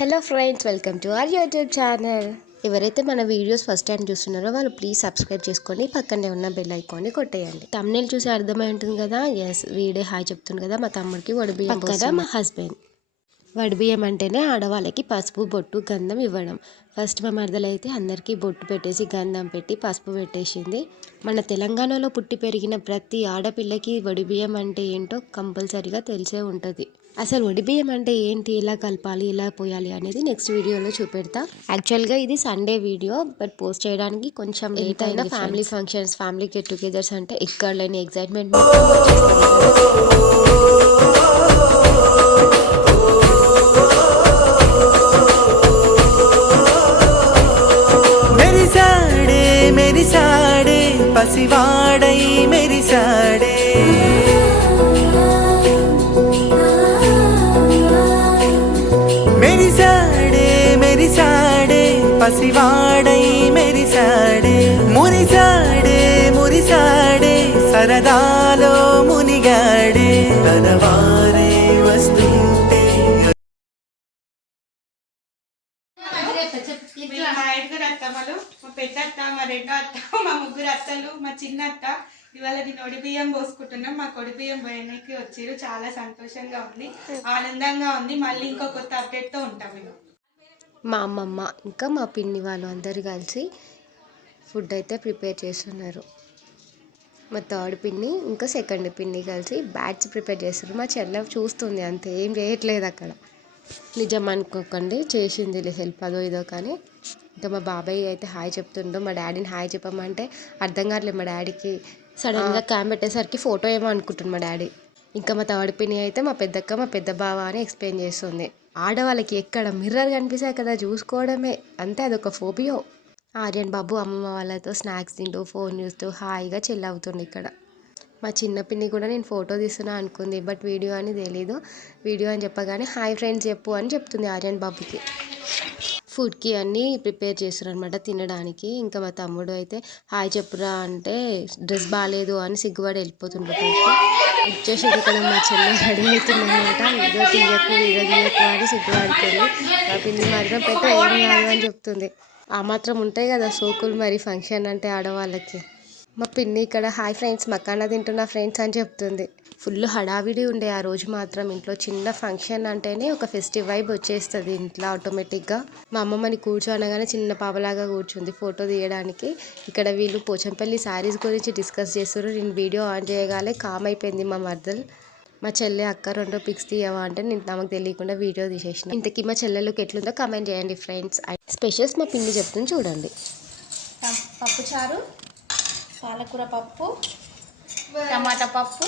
Hello friends, welcome to our YouTube channel. ఎవరైతే మన videos first time చూస్తున్నారో వాళ్ళు ప్లీజ్ సబ్స్క్రైబ్ చేసుకొని పక్కనే ఉన్న బెల్ ఐకాన్ని కొట్టేయండి. తమ్నేల్ చూసి అర్థమై ఉంటుంది కదా. ఎస్, వీడే హాయ్ చెప్తుంది కదా. మా తమ్ముడికి వడిబియ్యం కదా మా హస్బెండ్. వడిబియ్యం అంటేనే ఆడవాళ్ళకి పసుపు, బొట్టు, గంధం ఇవ్వడం. ఫస్ట్ మా మరదలైతే అందరికీ బొట్టు పెట్టేసి గంధం పెట్టి పసుపు పెట్టేసింది. మన తెలంగాణలో పుట్టి పెరిగిన ప్రతి ఆడపిల్లకి వడిబియ్యం అంటే ఏంటో కంపల్సరీగా తెలిసే ఉంటుంది. అసలు వడిబియ్యం అంటే ఏంటి, ఎలా కలపాలి, ఎలా పోయాలి అనేది నెక్స్ట్ వీడియోలో చూపెడతా. యాక్చువల్గా ఇది సండే వీడియో, బట్ పోస్ట్ చేయడానికి కొంచెం లేట్ అయినా family functions, family get togethers అంటే ఇక్కడ లేని ఎగ్జైట్మెంట్ మెరిసాడే పసివాడై మెరిసాడే మెరిసాడే మెరిసాడే పసివాడై మెరిసాడే మురిసాడే మురిసాడే సరదాలో మునిగాడే తనవారే వస్తుంటే మా ఐదుగురు అత్తమ్మలు, మా పెద్ద అత్త, మా రెండో అత్త, మా ముగ్గురు అత్తలు, మా చిన్న అత్త. ఇవాళ నేను ఒడిబియ్యం పోసుకుంటున్నాం. మా కొడిబియ్యం పోయడానికి వచ్చారు. చాలా సంతోషంగా ఉంది, ఆనందంగా ఉంది. మళ్ళీ ఇంకో కొత్త అప్డేట్తో ఉంటాం. మేము మా అమ్మమ్మ ఇంకా మా పిన్ని వాళ్ళు అందరు కలిసి ఫుడ్ అయితే ప్రిపేర్ చేస్తున్నారు. మా థర్డ్ పిన్ని ఇంకా సెకండ్ పిన్ని కలిసి బ్యాట్స్ ప్రిపేర్ చేస్తున్నారు. మా చెల్లె చూస్తుంది, అంతే, ఏం చేయట్లేదు అక్కడ. నిజం అనుకోకండి, చేసింది హెల్ప్ అదో ఇదో. కానీ ఇంకా మా బాబాయ్ అయితే హాయ్ చెప్తుండో, మా డాడీని హాయ్ చెప్పమంటే అర్థం కావట్లేదు మా డాడీకి. సడన్గా క్యామ్ పెట్టేసరికి ఫోటో ఏమో అనుకుంటుంది మా డాడీ. ఇంకా మా థర్డ్ పిన్ని అయితే మా పెద్దక్క, మా పెద్ద బావ అని ఎక్స్ప్లెయిన్ చేస్తుంది. ఆడవాళ్ళకి ఎక్కడ మిర్రర్ కనిపిస్తే అక్కడ చూసుకోవడమే, అంతే, అదొక ఫోబియో. ఆర్యన్ బాబు అమ్మమ్మ వాళ్ళతో స్నాక్స్ తింటూ ఫోన్ చూస్తూ హాయిగా చిల్ అవుతుంది ఇక్కడ. మా చిన్న పిన్ని కూడా నేను ఫోటో తీస్తున్నా అనుకుంది, బట్ వీడియో అని తెలీదు. వీడియో అని చెప్పగానే హాయ్ ఫ్రెండ్స్ చెప్పు అని చెప్తుంది ఆర్యన్ బాబుకి. ఫుడ్కి అన్నీ ప్రిపేర్ చేస్తారు అనమాట తినడానికి. ఇంకా మా తమ్ముడు అయితే హాయ్ చెప్పురా అంటే డ్రెస్ బాగాలేదు అని సిగ్గుపడి వెళ్ళిపోతుంటాడు. వచ్చేసి ఇక్కడ మా చెల్లి రెడీ అవుతుందన్నమాట. వీడియో తీయకు అని సిగ్గుపడుతుంది. మా పిన్ని మాత్రం పెట్ట ఏం కాదు అని చెప్తుంది. ఆ మాత్రం ఉంటాయి కదా సోకులు మరి ఫంక్షన్ అంటే ఆడవాళ్ళకి. మా పిన్ని ఇక్కడ హాయ్ ఫ్రెండ్స్ మకానా తింటున్నా ఫ్రెండ్స్ అని చెప్తుంది. ఫుల్ హడావిడి ఉండే ఆ రోజు మాత్రం. ఇంట్లో చిన్న ఫంక్షన్ అంటేనే ఒక ఫెస్టివ్ వైబ్ వచ్చేస్తుంది ఇంట్లో ఆటోమేటిక్గా. మా అమ్మమ్మని కూర్చోనగానే చిన్న పాపలాగా కూర్చుంది ఫోటో తీయడానికి. ఇక్కడ వీళ్ళు పోచంపల్లి శారీస్ గురించి డిస్కస్ చేస్తారు. నేను వీడియో ఆన్ చేయగానే కామ్ అయిపోయింది మా మర్దల్. మా చెల్లె అక్క రెండో పిక్స్ తీయవా అంటే నేను తమకు తెలియకుండా వీడియో తీసేసిన. ఇంతకీ మా చెల్లెలకు ఎట్లుందో కామెంట్ చేయండి ఫ్రెండ్స్. స్పెషల్స్ మా పిన్ని చెప్తుంది చూడండి. పప్పు చారు, పాలకూర పప్పు, టమాటా పప్పు,